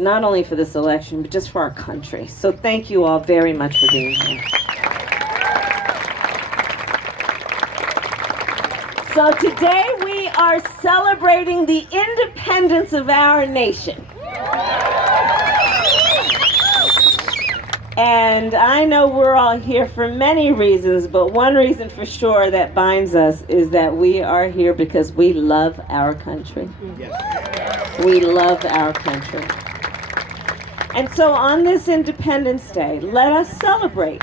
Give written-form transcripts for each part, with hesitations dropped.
not only for this election, but just for our country. So thank you all very much for being here. So today we are celebrating the independence of our nation. And I know we're all here for many reasons, but one reason for sure that binds us is that we are here because we love our country. We love our country. And so on this Independence Day, let us celebrate.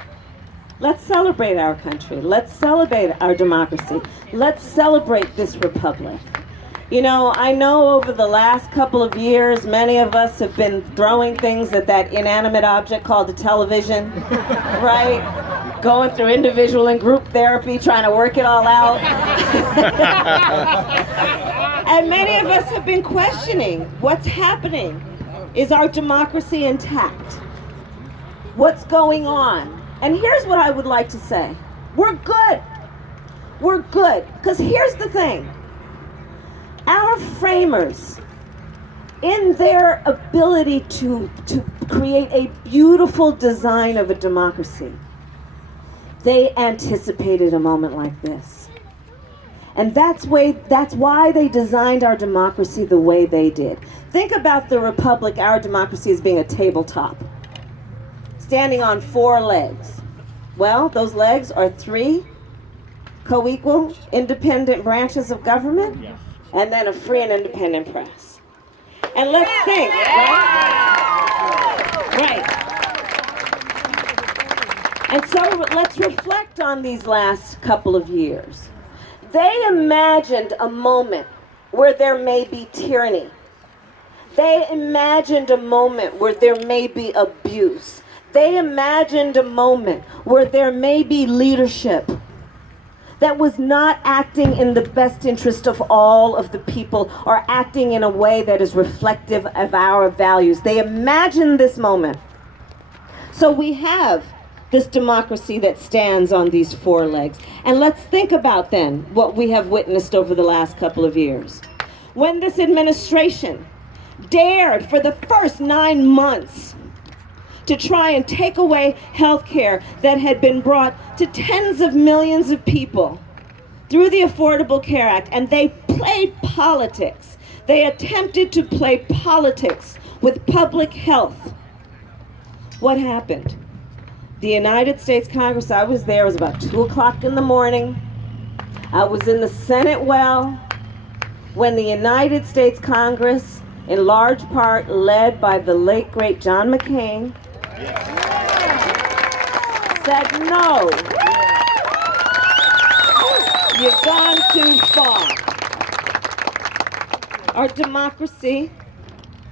Let's celebrate our country. Let's celebrate our democracy. Let's celebrate this republic. You know, I know over the last couple of years, many of us have been throwing things at that inanimate object called the television, right? Going through individual and group therapy, trying to work it all out. And many of us have been questioning what's happening. Is our democracy intact? What's going on? And here's what I would like to say. We're good. We're good. Because here's the thing. Our framers, in their ability to create a beautiful design of a democracy, they anticipated a moment like this. And that's why they designed our democracy the way they did. Think about the republic, our democracy, as being a tabletop, standing on 4 legs. Well, those legs are 3 co-equal independent branches of government, and then a free and independent press. And let's think, right? And so let's reflect on these last couple of years. They imagined a moment where there may be tyranny. They imagined a moment where there may be abuse. They imagined a moment where there may be leadership that was not acting in the best interest of all of the people or acting in a way that is reflective of our values. They imagined this moment. So we have this democracy that stands on these 4 legs. And let's think about then what we have witnessed over the last couple of years. When this administration dared for the first 9 months to try and take away health care that had been brought to tens of millions of people through the Affordable Care Act, and they played politics. They attempted to play politics with public health. What happened? The United States Congress, I was there, it was about 2 o'clock in the morning. I was in the Senate well when the United States Congress, in large part led by the late, great John McCain, said, no, you've gone too far. Our democracy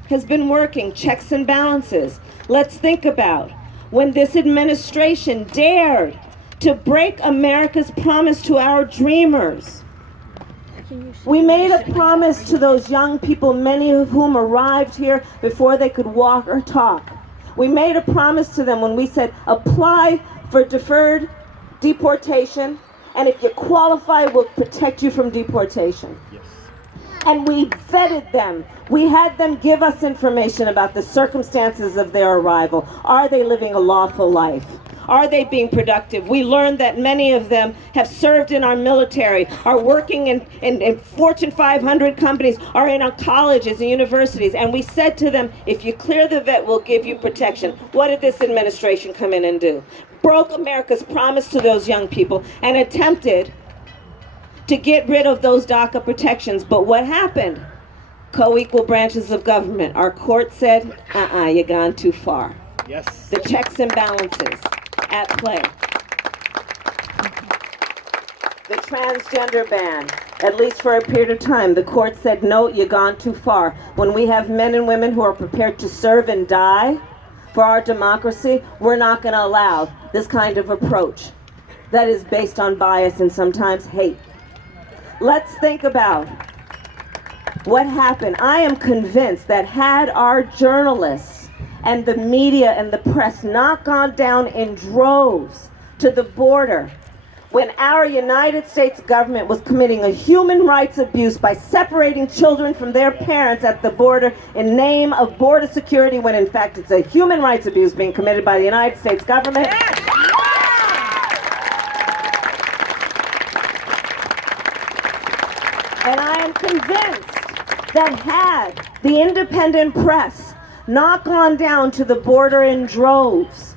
has been working, checks and balances. Let's think about when this administration dared to break America's promise to our dreamers. We made a promise to those young people, many of whom arrived here before they could walk or talk. We made a promise to them when we said, apply for deferred deportation, and if you qualify, we'll protect you from deportation. Yes. And we vetted them. We had them give us information about the circumstances of their arrival. Are they living a lawful life? Are they being productive? We learned that many of them have served in our military, are working in Fortune 500 companies, are in our colleges and universities. And we said to them, if you clear the vet, we'll give you protection. What did this administration come in and do? Broke America's promise to those young people and attempted to get rid of those DACA protections. But what happened? Co-equal branches of government. Our court said, you've gone too far. Yes. The checks and balances at play. The transgender ban, at least for a period of time, the court said, no, you've gone too far. When we have men and women who are prepared to serve and die for our democracy, we're not going to allow this kind of approach that is based on bias and sometimes hate. Let's think about what happened. I am convinced that had our journalists and the media and the press not gone down in droves to the border when our United States government was committing a human rights abuse by separating children from their parents at the border in name of border security, when in fact it's a human rights abuse being committed by the United States government. And I am convinced that had the independent press not gone down to the border in droves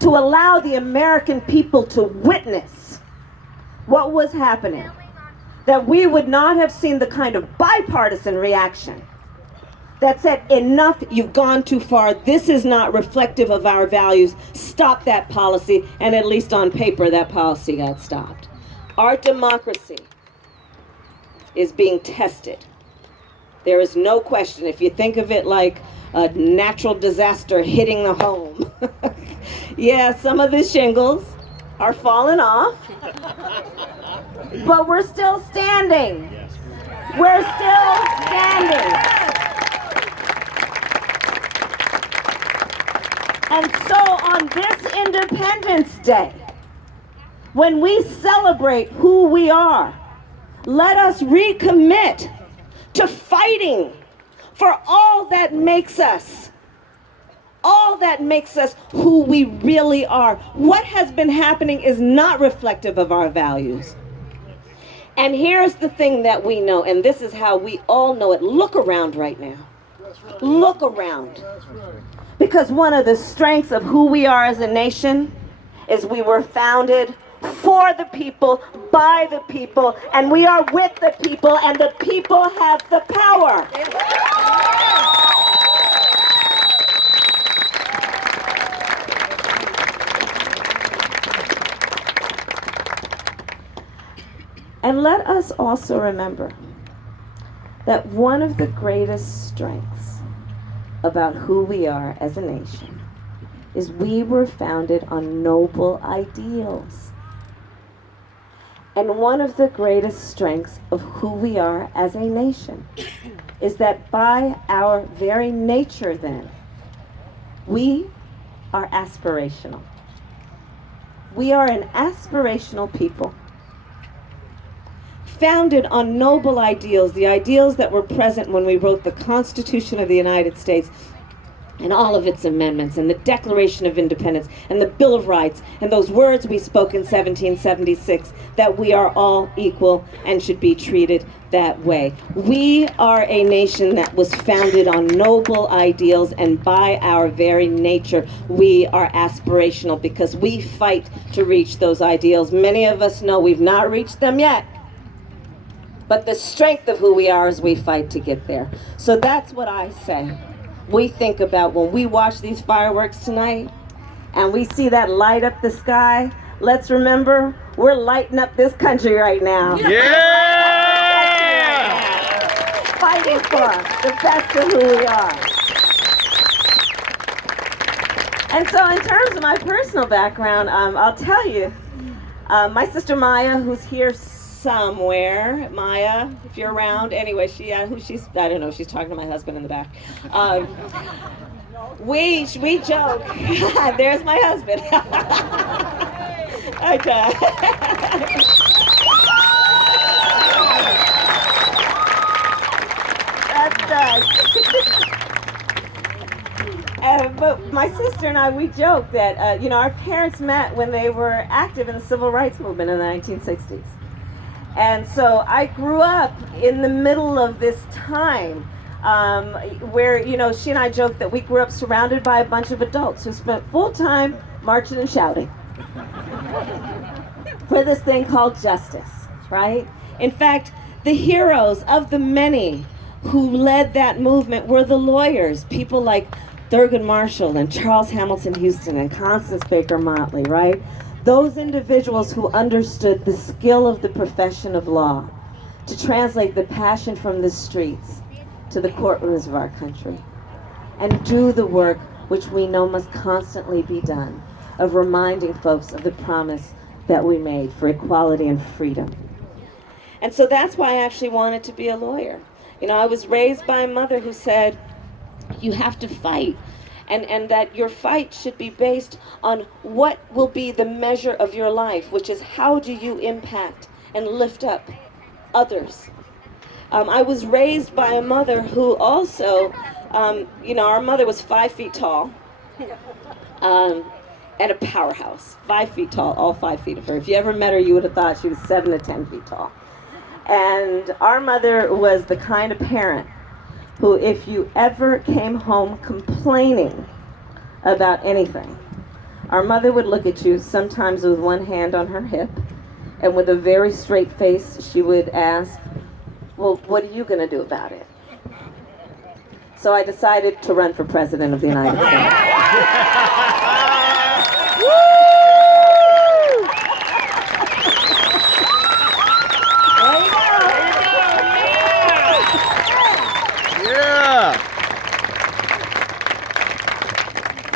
to allow the American people to witness what was happening, that we would not have seen the kind of bipartisan reaction that said, enough, you've gone too far, this is not reflective of our values, stop that policy, and at least on paper that policy got stopped. Our democracy is being tested. There is no question. If you think of it like a natural disaster hitting the home, yeah, some of the shingles are falling off, but we're still standing. We're still standing. And so on this Independence Day, when we celebrate who we are, let us recommit to fighting for all that makes us who we really are. What has been happening is not reflective of our values. And here's the thing that we know, and this is how we all know it. Look around right now. Look around. Because one of the strengths of who we are as a nation is we were founded for the people, by the people, and we are with the people, and the people have the power. And let us also remember that one of the greatest strengths about who we are as a nation is we were founded on noble ideals. And one of the greatest strengths of who we are as a nation is that by our very nature then, we are aspirational. We are an aspirational people, founded on noble ideals, the ideals that were present when we wrote the Constitution of the United States and all of its amendments, and the Declaration of Independence, and the Bill of Rights, and those words we spoke in 1776, that we are all equal and should be treated that way. We are a nation that was founded on noble ideals, and by our very nature, we are aspirational because we fight to reach those ideals. Many of us know we've not reached them yet, but the strength of who we are is we fight to get there. So that's what I say. We think about when we watch these fireworks tonight and we see that light up the sky, let's remember we're lighting up this country right now. Yeah! Fighting for the best of who we are. And so in terms of my personal background, I'll tell you, my sister Maya, who's here somewhere, Maya, if you're around. Anyway, I don't know, she's talking to my husband in the back. We joke. There's my husband. That's but my sister and I, we joke that, our parents met when they were active in the civil rights movement in the 1960s. And so I grew up in the middle of this time where, she and I joked that we grew up surrounded by a bunch of adults who spent full time marching and shouting for this thing called justice, right? In fact, the heroes of the many who led that movement were the lawyers, people like Thurgood Marshall and Charles Hamilton Houston and Constance Baker Motley, right? Those individuals who understood the skill of the profession of law to translate the passion from the streets to the courtrooms of our country and do the work which we know must constantly be done of reminding folks of the promise that we made for equality and freedom. And so that's why I actually wanted to be a lawyer. I was raised by a mother who said, you have to fight. and that your fight should be based on what will be the measure of your life, which is how do you impact and lift up others. I was raised by a mother who also, our mother was 5 feet tall, and a powerhouse. 5 feet tall, all 5 feet of her. If you ever met her, you would have thought she was 7 to 10 feet tall. And our mother was the kind of parent who, if you ever came home complaining about anything, our mother would look at you sometimes with one hand on her hip, and with a very straight face, she would ask, well, what are you going to do about it? So I decided to run for president of the United States.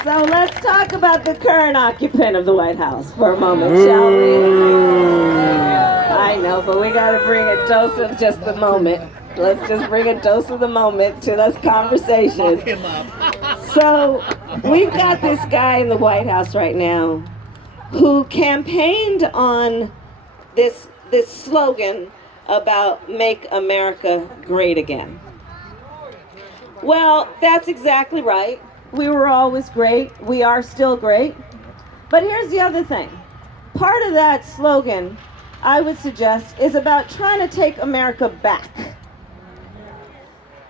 So let's talk about the current occupant of the White House for a moment, shall we? I know, but we gotta bring a dose of just the moment. Let's just bring a dose of the moment to this conversation. So we've got this guy in the White House right now who campaigned on this slogan about "Make America Great Again." Well, that's exactly right. We were always great. We are still great. But here's the other thing. Part of that slogan, I would suggest, is about trying to take America back.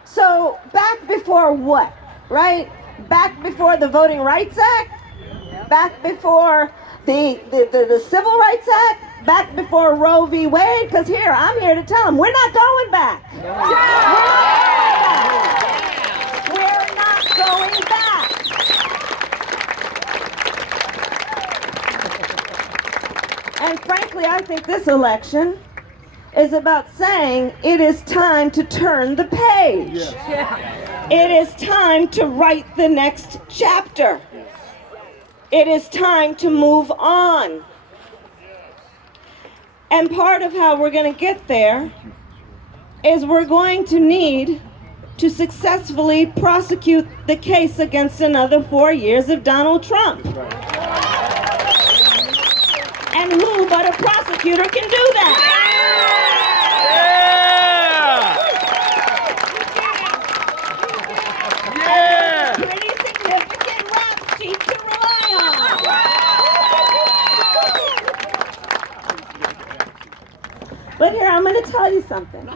So back before what, right? Back before the Voting Rights Act? Back before the Civil Rights Act? Back before Roe v. Wade? Because I'm here to tell them, we're not going back. We're not going back. And frankly, I think this election is about saying it is time to turn the page. It is time to write the next chapter. It is time to move on. And part of how we're going to get there is we're going to need to successfully prosecute the case against another 4 years of Donald Trump. And who but a prosecutor can do that? Yeah! Pretty significant rap sheet to rely on. But here, I'm going to tell you something.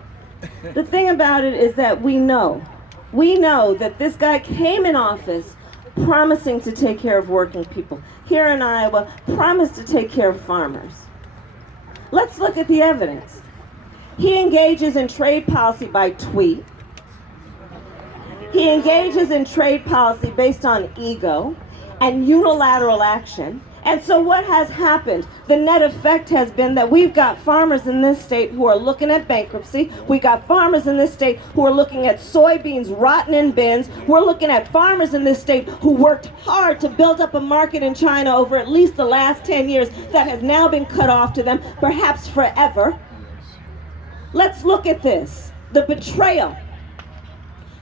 The thing about it is that we know that this guy came in office promising to take care of working people. Here in Iowa, promised to take care of farmers. Let's look at the evidence. He engages in trade policy by tweet. He engages in trade policy based on ego and unilateral action. And so what has happened? The net effect has been that we've got farmers in this state who are looking at bankruptcy. We got farmers in this state who are looking at soybeans rotting in bins. We're looking at farmers in this state who worked hard to build up a market in China over at least the last 10 years that has now been cut off to them, perhaps forever. Let's look at this. The betrayal.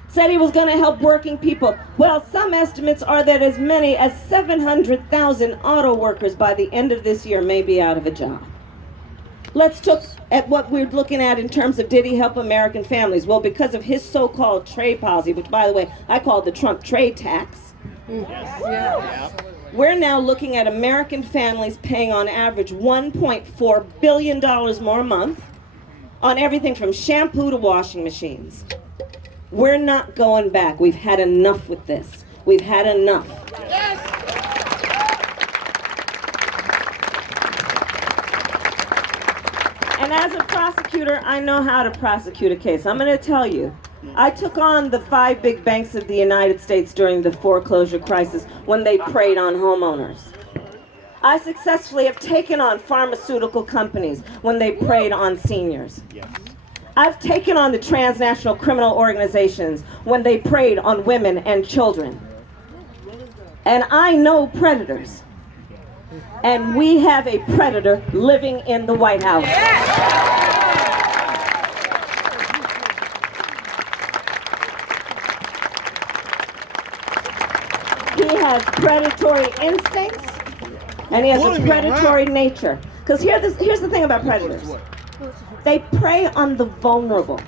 Said he was going to help working people. Well, some estimates are that as many as 700,000 auto workers by the end of this year may be out of a job. Let's look at what we're looking at in terms of did he help American families? Well, because of his so-called trade policy, which, by the way, I call the Trump trade tax, we're now looking at American families paying on average $1.4 billion more a month on everything from shampoo to washing machines. We're not going back. We've had enough with this. We've had enough. Yes. And as a prosecutor, I know how to prosecute a case. I'm going to tell you, I took on the 5 big banks of the United States during the foreclosure crisis when they preyed on homeowners. I successfully have taken on pharmaceutical companies when they preyed on seniors. I've taken on the transnational criminal organizations when they preyed on women and children. And I know predators. And we have a predator living in the White House. He has predatory instincts, and he has a predatory nature. Because here's the thing about predators. They prey on the vulnerable.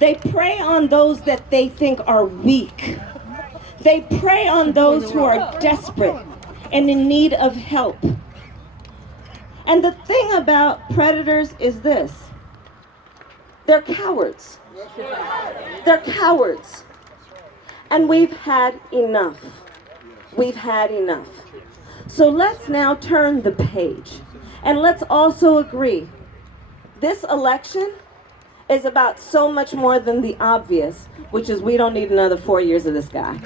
They prey on those that they think are weak. They prey on those who are desperate and in need of help. And the thing about predators is this. They're cowards. They're cowards. And we've had enough. We've had enough. So let's now turn the page. And let's also agree, this election is about so much more than the obvious, which is we don't need another 4 years of this guy.